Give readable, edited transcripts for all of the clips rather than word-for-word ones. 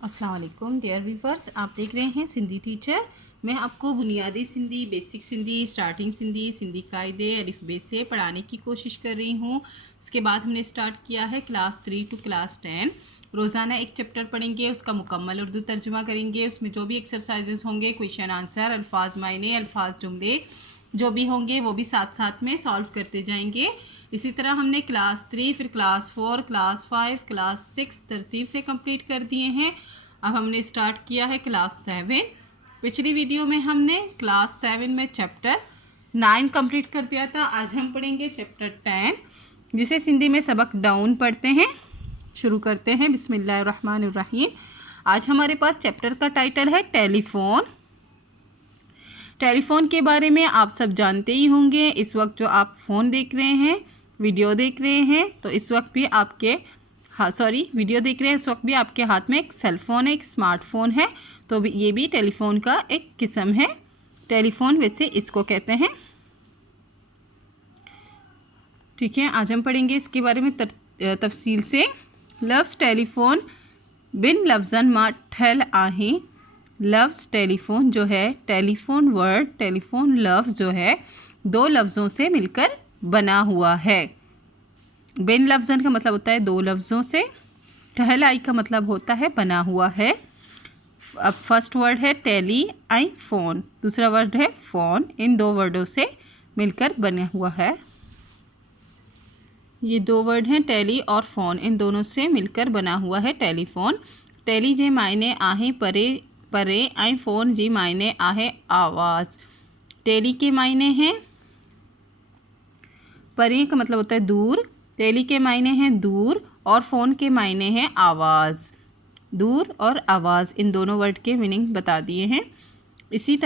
अस्सलाम वालेकुम dear viewers, आप देख रहे हैं सिंधी टीचर। मैं आपको बुनियादी सिंधी, बेसिक सिंधी, स्टार्टिंग सिंधी, सिंधी कायदे अलिफ़बे से पढ़ाने की कोशिश कर रही हूँ। उसके बाद हमने स्टार्ट किया है क्लास 3 टू क्लास 10। रोज़ाना एक चैप्टर पढ़ेंगे, उसका मुकम्मल उर्दू तर्जुमा करेंगे। उसमें जो भी एक्सरसाइजेज होंगे, क्वेश्चन आंसर, अल्फाज मायने, अल्फाज जुमले जो भी होंगे वो भी साथ साथ में सॉल्व करते जाएंगे। इसी तरह हमने क्लास 3, फिर क्लास 4, क्लास 5, क्लास 6 तरतीब से कंप्लीट कर दिए हैं। अब हमने स्टार्ट किया है क्लास 7। पिछली वीडियो में हमने क्लास 7 में चैप्टर 9 कंप्लीट कर दिया था। आज हम पढ़ेंगे चैप्टर 10, जिसे सिंधी में सबक डाउन पढ़ते हैं। शुरू करते हैं। बिस्मिल्लाहिर्रहमानिर्रहीम। आज हमारे पास चैप्टर का टाइटल है टेलीफ़ोन। टेलीफ़ोन के बारे में आप सब जानते ही होंगे। इस वक्त जो आप फ़ोन देख रहे हैं, वीडियो देख रहे हैं, तो इस वक्त भी आपके वीडियो देख रहे हैं, इस वक्त भी आपके हाथ में एक सेल फ़ोन है, एक स्मार्टफ़ोन है। तो ये भी टेलीफ़ोन का एक किस्म है। टेलीफ़ोन वैसे इसको कहते हैं। ठीक है, आज हम पढ़ेंगे इसके बारे में तफसील से। लफ्ज़ टेलीफ़ोन बिन लफ्ज़न मा ठहल आहे। लफ्ज़ टेलीफ़ोन जो है, टेलीफ़ोन वर्ड, टेलीफ़ोन लफ्ज़ जो है, दो लफ्ज़ों से मिलकर बना हुआ है। बिन लफ्ज़न का मतलब होता है दो लफ्ज़ों से। ठहल आई का मतलब होता है बना हुआ है। अब फर्स्ट वर्ड है टेली आई फ़ोन, दूसरा वर्ड है फ़ोन। इन दो वर्डों से मिलकर बना हुआ है। ये दो वर्ड हैं टेली और फ़ोन, इन दोनों से मिलकर बना हुआ है टेलीफ़ोन। टेली जे मायने आहे परे परे, आई फ़ोन जी मायने आहे आवाज़। टेली के मायने हैं परे का मतलब होता है दूर, टेली के मायने हैं दूर, और फ़ोन के मायने हैं आवाज़। दूर और आवाज़, इन दोनों वर्ड के मीनिंग बता दिए हैं। इसी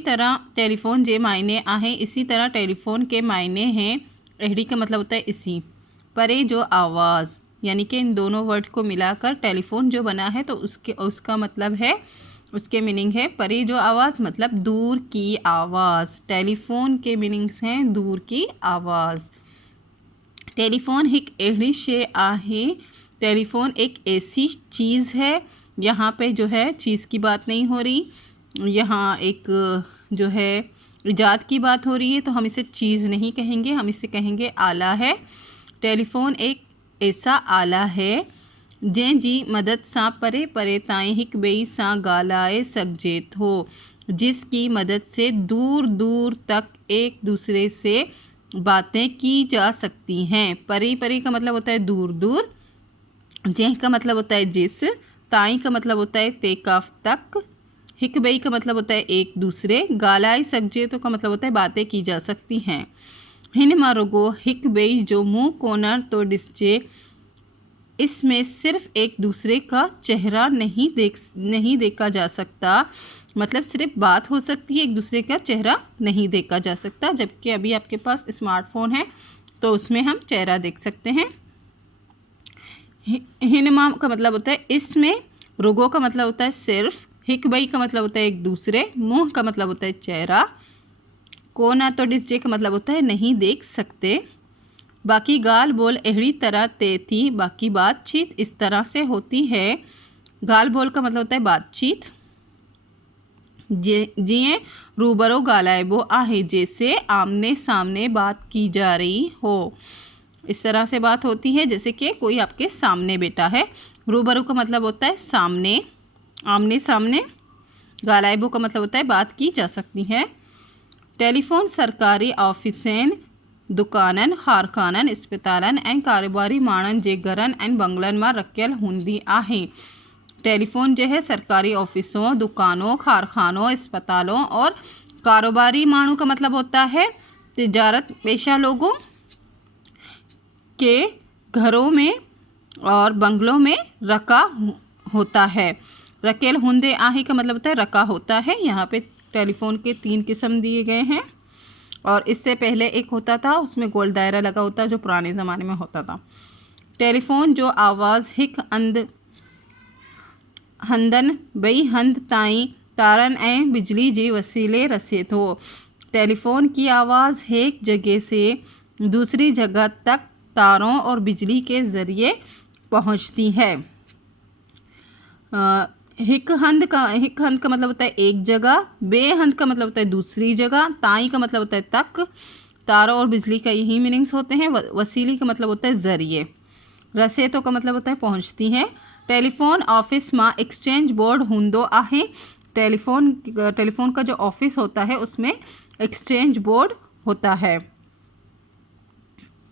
तरह टेलीफ़ोन जे मायने आहे, इसी तरह टेलीफ़ोन के मायने हैं। एहड़ी का मतलब होता है इसी, परे जो आवाज़, यानी कि इन दोनों वर्ड को मिलाकर टेलीफ़ोन जो बना है, तो उसका मतलब है, उसके मीनिंग है परे जो आवाज़, मतलब दूर की आवाज़। टेलीफ़ोन के मीनिंग्स हैं दूर की आवाज़। टेलीफ़ोन एक एहड़ी शे आहे। टेलीफ़ोन एक ऐसी चीज़ है। यहाँ पे जो है चीज़ की बात नहीं हो रही, यहाँ एक जो है इजाद की बात हो रही है, तो हम इसे चीज़ नहीं कहेंगे, हम इसे कहेंगे आला है। टेलीफ़ोन एक ऐसा आला है जंहिं जी मदद सां परे परे ताईं हिक ॿिए सां ॻाल्हाए सघिजे थो, जिसकी मदद से दूर दूर तक एक दूसरे से बातें की जा सकती हैं। परे परे का मतलब होता है दूर दूर, जंहिं का मतलब होता है जिस, ताईं का मतलब होता है तेकाफ तक, हिक ॿिए का मतलब होता है एक दूसरे, ॻाल्हाए सघिजे थो का मतलब होता है बातें की जा सकती हैं। हिन मां रुगो हिक ॿिए जो मुंह कोन तो ॾिसिजे। इसमें सिर्फ एक दूसरे का चेहरा नहीं देखा जा सकता, मतलब सिर्फ बात हो सकती है, एक दूसरे का चेहरा नहीं देखा जा सकता। जबकि अभी आपके पास स्मार्टफ़ोन है तो उसमें हम चेहरा देख सकते हैं। हिनमा का मतलब होता है इसमें, रुगो का मतलब होता है सिर्फ, हिक बई का मतलब होता है एक दूसरे, मुंह का मतलब होता है चेहरा, कोना तो डिस्जे का मतलब होता है नहीं देख सकते। बाकी गाल बोल एहड़ी तरह ते थी, बाकी बातचीत इस तरह से होती है। गाल बोल का मतलब होता है बातचीत। जिए रूबरो ॻाल्हाइबो आहे, जैसे आमने सामने बात की जा रही हो, इस तरह से बात होती है जैसे कि कोई आपके सामने बैठा है। रूबरू का मतलब होता है सामने, आमने सामने। ॻाल्हाइबो का मतलब होता है बात की जा सकती है। टेलीफ़ोन सरकारी ऑफिसनि, दुकाननि, कारखाननि, इस्पतालनि ऐं कारोबारी माण्हुनि जे घरनि ऐं बंगलनि मां रखियल हूंदी आहे। टेलीफ़ोन जो है सरकारी ऑफिसों, दुकानों, कारखानों, अस्पतालों और कारोबारी मानू का मतलब होता है तिजारत पेशा लोगों के घरों में और बंगलों में रखा होता है। रखेल हुंदे आहे का मतलब होता है रखा होता है। यहाँ पे टेलीफ़ोन के 3 किस्म दिए गए हैं, और इससे पहले एक होता था, उसमें गोल दायरा लगा होता, जो पुराने ज़माने में होता था। टेलीफ़ोन जो आवाज़ हिक हंधनि ॿई हंध ताईं तारनि ऐं बिजली जे वसीले रसे थो। टेलीफ़ोन की आवाज़ एक जगह से दूसरी जगह तक तारों और बिजली के ज़रिए पहुंचती है। हिक हंध का मतलब होता है एक जगह, बेहंध का मतलब होता है दूसरी जगह, ताई का मतलब होता है तक, तारों और बिजली का यही मीनिंग्स होते हैं। वसीली का मतलब होता है ज़रिए। रसेतो का मतलब होता है पहुंचती हैं। टेलीफोन ऑफिस में एक्सचेंज बोर्ड हुंदो आहे। टेलीफोन का जो ऑफिस होता है उसमें एक्सचेंज बोर्ड होता है।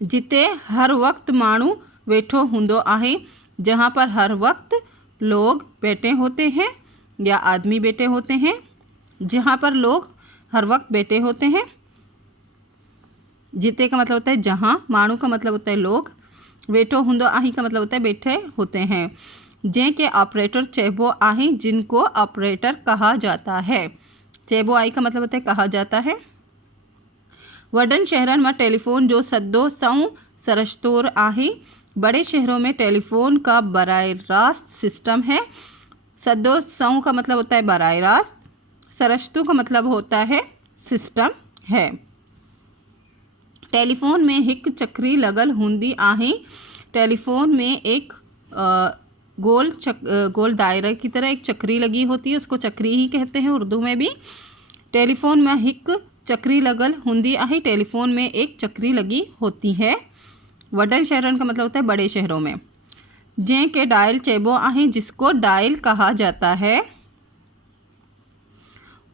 जिते हर वक्त माण्हू वेठो हुंदो आहे, जहाँ पर हर वक्त लोग बैठे होते हैं या आदमी बैठे होते हैं। जहाँ पर लोग हर वक्त बैठे होते हैं। जिते का मतलब होता है जहाँ, माण्हू का मतलब होता है लोग, वेठो हुंदो आहे का मतलब होता है बैठे होते हैं। जे के ऑपरेटर चेबो आहे, जिनको ऑपरेटर कहा जाता है। चेबो आई का मतलब होता है कहा जाता है। वडन शहरन में टेलीफोन जो सद्दो सऊ सरस्तोर आहे। बड़े शहरों में टेलीफोन का बराह रास्त सिस्टम है। सद्दो सऊ का मतलब होता है बराह रास्त, सरस्तु का मतलब होता है सिस्टम है। टेलीफोन में हिक चक्री लगल हुंदी आहे। टेलीफोन में एक गोल दायरे की तरह एक चक्री लगी होती है, उसको चक्री ही कहते हैं उर्दू में भी। टेलीफोन में हिक चक्री लगल हुंदी आहे। टेलीफोन में एक चक्री लगी होती है। वडन शहरन का मतलब होता है बड़े शहरों में। जे के डायल चेबो आहे, जिसको डायल कहा जाता है।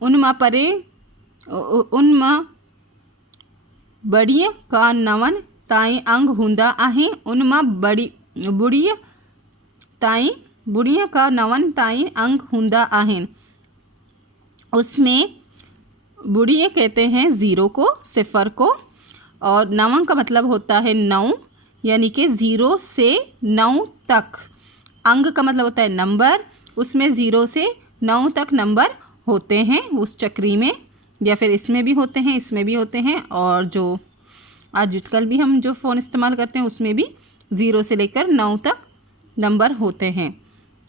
उनमा बड़िया का नवन ताई अंग हुंदा आहे। उनमा बुढ़िया का नवन ताई अंग हुंदा आहेन। उसमें बुढ़िया कहते हैं ज़ीरो को, सिफर को, और नवन का मतलब होता है 9, यानी कि 0 से 9 तक। अंग का मतलब होता है नंबर, उसमें 0 से 9 तक नंबर होते हैं उस चक्री में, या फिर इसमें भी होते हैं, इसमें भी होते हैं, और जो आजकल भी हम जो फ़ोन इस्तेमाल करते हैं उसमें भी 0 से लेकर 9 तक नंबर होते हैं।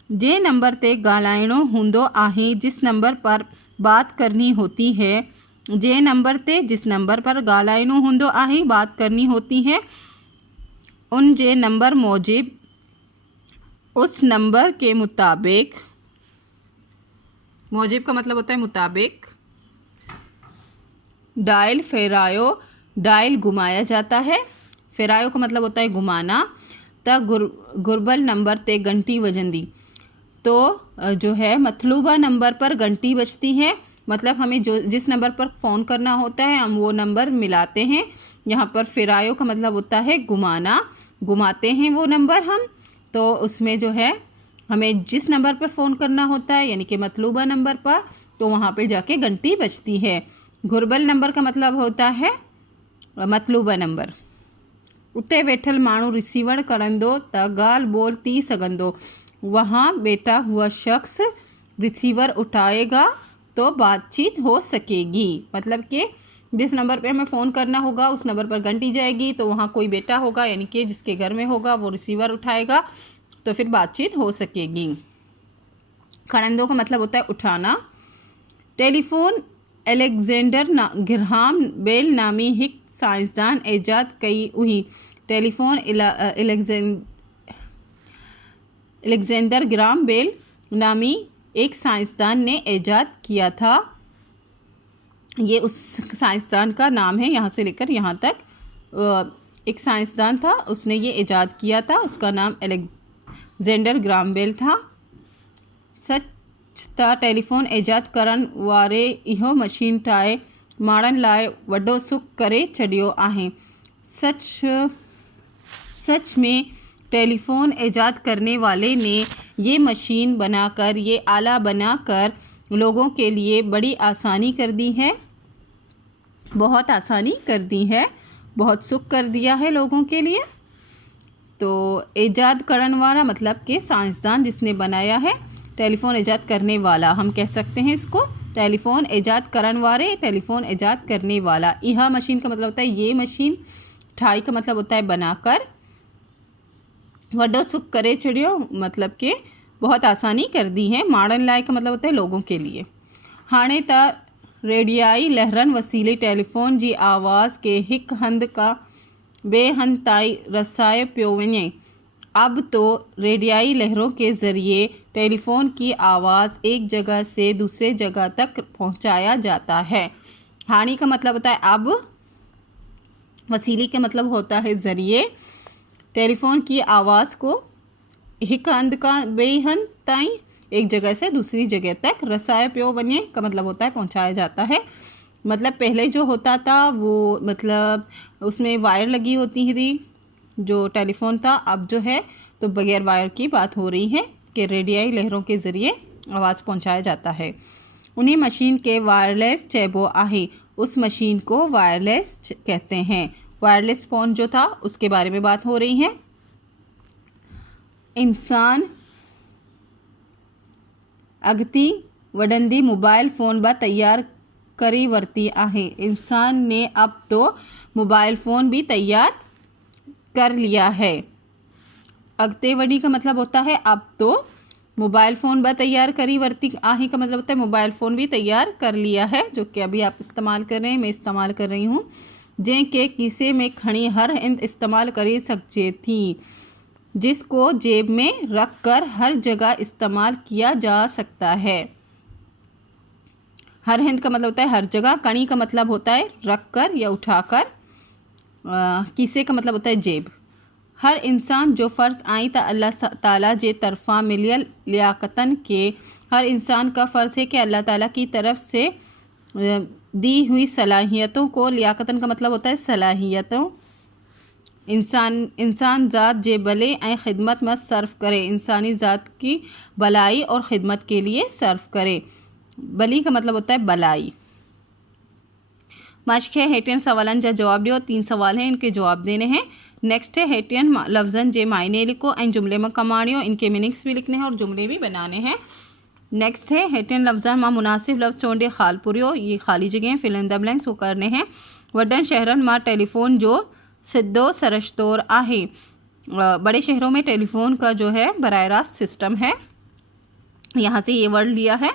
जे नंबर ते ॻाल्हाइणो हूंदो आहे, जिस नंबर पर बात करनी होती है। जे नंबर ते जिस नंबर पर ॻाल्हाइणो हूंदो आहे, बात करनी होती है, उन जे नंबर मौजिब उस नंबर के मुताबिक, मौजिब का मतलब होता है मुताबिक, डायल फेरायो, डायल घुमाया जाता है। फेरायो का मतलब होता है घुमाना। त गुरबल नंबर ते घंटी वजंदी, तो जो है मतलूबा नंबर पर घंटी बजती है। मतलब हमें जिस नंबर पर फ़ोन करना होता है हम वो नंबर मिलाते हैं। यहाँ पर फेरायो का मतलब होता है घुमाना, घुमाते हैं वो नंबर हम, तो उसमें जो है हमें जिस नंबर पर फ़ोन करना होता है यानी कि मतलूबा नंबर पर, तो वहाँ पे जाके घंटी बजती है। घुरबल नंबर का मतलब होता है मतलूबा नंबर। उते वेठल माण्हू रिसीवर करंदो त ॻाल्हि ॿोल थी सघंदो। वहाँ बैठा हुआ शख्स रिसीवर उठाएगा तो बातचीत हो सकेगी। मतलब कि जिस नंबर पे हमें फ़ोन करना होगा उस नंबर पर घंटी जाएगी, तो वहाँ कोई बैठा होगा यानी कि जिसके घर में होगा वो रिसीवर उठाएगा तो फिर बातचीत हो सकेगी। खड़ंदो का मतलब होता है उठाना। टेलीफोन एलेक्जेंडर ग्राहम बेल नामी हिक साइंसदान ईजाद कई हुई। टेलीफोन एलेक्जेंडर ग्राहम बेल नामी एक साइंसदान ने ईजाद किया था। ये उस साइंसदान का नाम है, यहाँ से लेकर यहाँ तक एक साइंसदान था, उसने ये ईजाद किया था, उसका नाम एलेक्जेंडर ग्राहम बेल था। सच था टेलीफोन ईजाद करण वारे इहो मशीन ठाहे माण्हुनि लाइ वॾो सुख करे छॾियो आहे। सच में टेलीफोन ईजाद करने वाले ने ये मशीन बनाकर, ये आला बनाकर लोगों के लिए बड़ी आसानी कर दी है, बहुत आसानी कर दी है, बहुत सुख कर दिया है लोगों के लिए। तो ईजाद करण वाला मतलब कि साइंसदान जिसने बनाया है, टेलीफोन ईजाद करने वाला हम कह सकते हैं इसको। टेलीफोन ईजाद करण वाले, टेलीफोन ईजाद करने वाला। यह मशीन का मतलब होता है ये मशीन, ठाई का मतलब होता है बनाकर, वड्डो सुख करे छड़ियो मतलब कि बहुत आसानी कर दी है, माण्हुनि लाइ का मतलब होता है लोगों के लिए। हाणे त रेडियाई लहरन वसीले टेलीफोन जी आवाज़ के हिक हंध का ॿिए हंध ताईं रसाए पियो वञे। अब तो रेडियाई लहरों के ज़रिए टेलीफोन की आवाज़ एक जगह से दूसरे जगह तक पहुंचाया जाता है। हानि का मतलब होता है अब, वसीले का मतलब होता है ज़रिए। टेलीफोन की आवाज़ को हिक अंद का बेहन ताई एक जगह से दूसरी जगह तक। रसाय प्यो बनिए का मतलब होता है पहुंचाया जाता है। मतलब पहले जो होता था वो मतलब उसमें वायर लगी होती थी जो टेलीफोन था, अब जो है तो बगैर वायर की बात हो रही है कि रेडियाई लहरों के ज़रिए आवाज़ पहुंचाया जाता है। उन्हीं मशीन के वायरलेस चेबो आहे, उस मशीन को वायरलेस कहते हैं। वायरलेस फ़ोन जो था उसके बारे में बात हो रही है। इंसान अगती वडंदी मोबाइल फ़ोन बा तैयार करी वरती आहे। इंसान ने अब तो मोबाइल फ़ोन भी तैयार कर लिया है। अगते वडी का मतलब होता है अब तो, मोबाइल फ़ोन बा तैयार करी वर्ती आहे का मतलब होता है मोबाइल फ़ोन भी तैयार कर लिया है, जो कि अभी आप इस्तेमाल कर रहे हैं, मैं इस्तेमाल कर रही हूँ। जे के किसे में खड़ी हर हिंद इस्तेमाल करी सकते थी, जिसको जेब में रख कर हर जगह इस्तेमाल किया जा सकता है। हर हिंद का मतलब होता है हर जगह, कणी का मतलब होता है रख कर या उठाकर, किसे का मतलब होता है जेब। हर इंसान जो फ़र्ज़ आई ता अल्लाह ताला जे तरफ़ा मिलियल लियाकतन के, हर इंसान का फ़र्ज़ है कि अल्लाह ताला की तरफ से दी हुई सलाहियतों को, लियाकतन का मतलब होता है सलाहियतों, इंसान ज़ात जे भले ऐं ख़िदमत में सर्फ करे, इंसानी ज़ात की भलाई और ख़िदमत के लिए सर्फ करे। भली का मतलब होता है भलाई। मश्क है हेटियन सवालन जा जवाब दियो। 3 सवाल हैं, इनके जवाब देने हैं। नेक्स्ट है हेटियन लफ्ज़न जे मायने लिखो एंड जुमले में कमाणियो, इनके मीनिंग्स भी लिखने हैं और जुमले भी बनाने हैं। नेक्स्ट है हेटियन लफ्ज़न मां मुनासिब लफ्ज़ चोंडे खालपुरियो, ये खाली जगह फिल इन द ब्लैंक्स वो करने हैं। वडन शहरन मां टेलीफोन जो सिद्धो सरशतोर आहे, बड़े शहरों में टेलीफोन का जो है बराह रास्त सिस्टम है, यहाँ से ये वर्ड लिया है।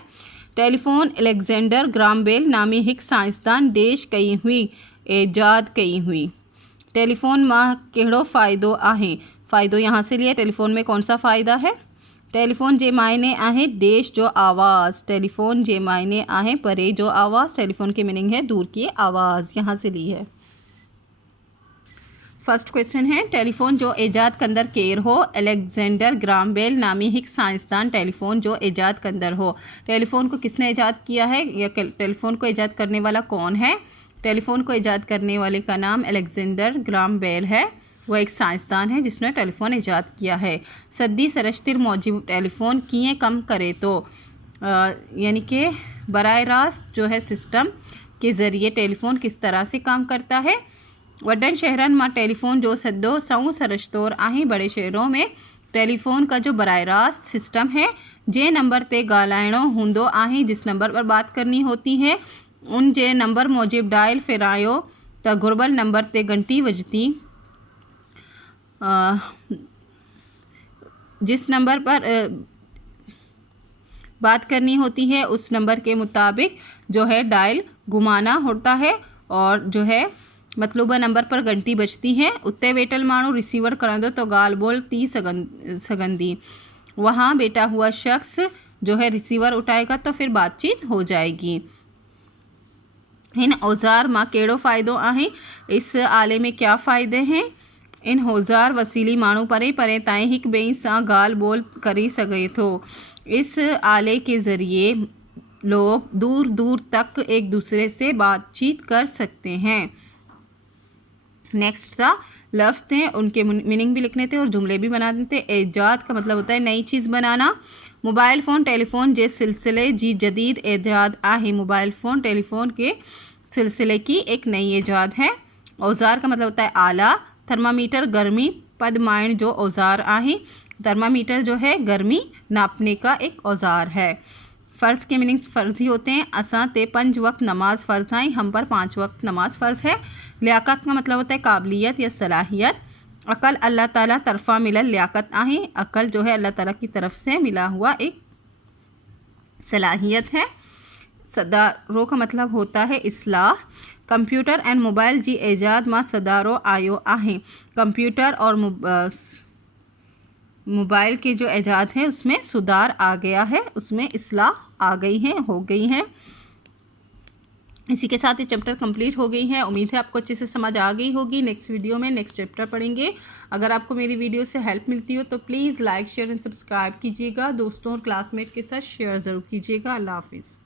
टेलीफोन अलेक्जेंडर ग्राम बेल नामी हिक साइंसदान देश कई हुई ईजाद कई हुई। टेलीफोन मां केड़ो फ़ायदो आहे, फ़ायदो यहाँ से लिया। टेलीफोन में कौन सा फ़ायदा है। टेलीफोन जे मायने आहे देश जो आवाज़, टेलीफोन जे मायने आहे परे जो आवाज़, टेलीफोन की मीनिंग है दूर की आवाज़, यहाँ से ली है। फर्स्ट क्वेश्चन है टेलीफोन जो ईजाद कंदर केर हो। अलेक्जेंडर ग्राम बेल नामी हिक साइंसदान टेलीफोन जो ईजाद कंदर हो। टेलीफोन को किसने ईजाद किया है या टेलीफोन को ईजाद करने वाला कौन है। टेलीफोन को ईजाद करने वाले का नाम अलेक्जेंडर ग्राम बेल है, वह एक साइंसदान है जिसने टेलीफोन ईजाद किया है। सद्दी सरश्तिर मौजूद टेलीफोन किए कम करे तो, यानी कि बराह रास्त जो है सिस्टम के ज़रिए टेलीफोन किस तरह से काम करता है। वडन शहरन मां टेलीफोन जो सदो सऊ सरशतोर आहे, बड़े शहरों में टेलीफोन का जो बराह रास्त सिस्टम है, जे नंबर ते ॻाल्हाइणो हूंदो आहे, जिस नंबर पर बात करनी होती है, उन जे नंबर मूजिब डायल फिरायो त घुर्बल नंबर ते घंटी वजती, जिस नंबर पर बात करनी होती है उस नंबर के मुताबिक जो है डायल घुमाना होता है, और जो है मतलूबा नंबर पर घंटी बजती है। उत्ते वेटल माण्हू रिसीवर करंदो तो ॻाल्हि ॿोल थी सघंदी, वहाँ बैठा हुआ शख्स जो है रिसीवर उठाएगा तो फिर बातचीत हो जाएगी। इन औज़ार मां कहिड़ो फ़ाइदो आहे, इस आले में क्या फ़ाइदे हैं। इन औज़ार वसीली माण्हू परे परे ताईं हिक ॿिए सां ॻाल्हि ॿोल करी सघे थो। इस आले के ज़रिए लोग दूर दूर तक एक दूसरे से बातचीत कर सकते हैं। नेक्स्ट था लफ्ज़ थे, उनके मीनिंग भी लिखने थे और जुमले भी बनाने थे। ईजाद का मतलब होता है नई चीज़ बनाना। मोबाइल फ़ोन टेलीफोन जे सिलसिले जी जदीद ईजाद आहे, मोबाइल फ़ोन टेलीफोन के सिलसिले की एक नई ईजाद है। औज़ार का मतलब होता है आला। थर्मामीटर गर्मी पदमाइण जो औज़ार आहे, थर्मामीटर जो है गर्मी नापने का एक औज़ार है। फ़र्ज़ के मीनिंग्स फ़र्ज़ी होते हैं। असां ते 5 वक्त नमाज फ़र्ज़ आई, हम पर 5 वक्त नमाज फ़र्ज़ है। लियाकत का मतलब होता है काबिलियत या सलाहियत। अकल अल्लाह ताला तरफ़ा मिलल लियाकत आहे, अकल जो है अल्लाह ताला की तरफ से मिला हुआ एक सलाहियत है। सदारो का मतलब होता है इस्लाह। कंप्यूटर एंड मोबाइल जी ईजाद मां सदारो आयो आहे। कंप्यूटर और मोबाइल के जो ईजाद है उसमें सुधार आ गया है, उसमें इस्लाह आ गई है, हो गई है। इसी के साथ ये चैप्टर कंप्लीट हो गई है। उम्मीद है आपको अच्छे से समझ आ गई होगी। नेक्स्ट वीडियो में नेक्स्ट चैप्टर पढ़ेंगे। अगर आपको मेरी वीडियो से हेल्प मिलती हो तो please like share and subscribe कीजिएगा। दोस्तों और क्लासमेट के साथ शेयर ज़रूर कीजिएगा। अल्लाह हाफिज़।